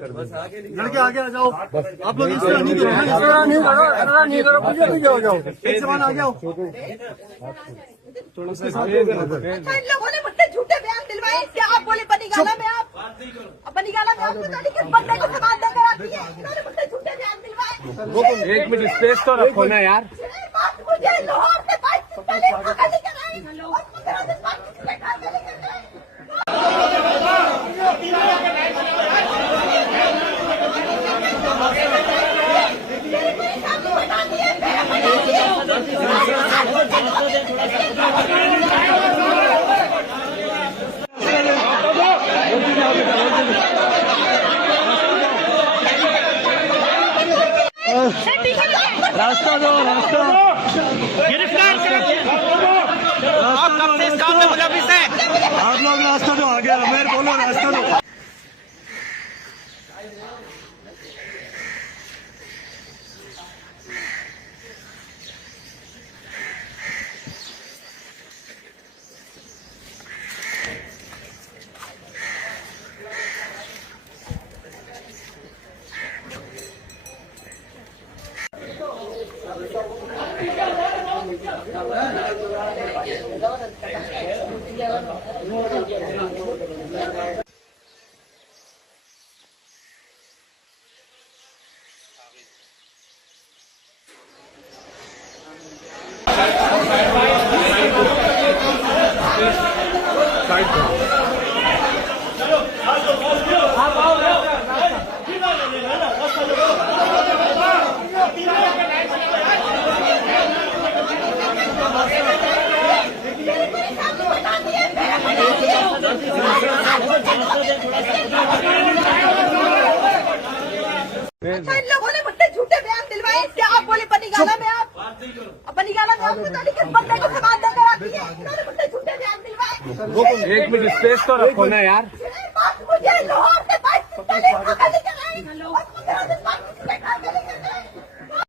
लड़के आगे आ जाओ। आप लोग इस तरह नहीं करो, इस तरह नहीं करो, पीछे हो जाओ। एक जवान आ जाओ। अच्छा, इन लोगों ने मुझसे झूठे बयान दिलवाए। क्या आप बोले बनीगाला में आप बनीगाला में आपको तो किस बंदे को समान देकर आती है? इन्होंने मुझसे झूठे बयान दिलवाए। एक मिनट स्पेस तो रखो ना यार। बात मुझे लाहौर से 22 दिन पहले पकड़ लेकर आए और 15 दिन बाद किसी पे कार्रवाई नहीं कर रहे। रास्ता दो, रास्ता गिरफ्तार करें। आप कब से इस काम में मुलविस हैं? आप लोग रास्ता दो, आगे मेरे बोलो रास्ता दो। अच्छा, इन लोगों ने मुझसे झूठे बयान दिलवाए। क्या आप बोले बनीगाला में आपको तो किस बंदे को समान देकर आती है? इन्होंने मुझसे झूठे बयान दिलवाए। एक मिनट स्पेस तो रखो ना यार। बात मुझे लाहौर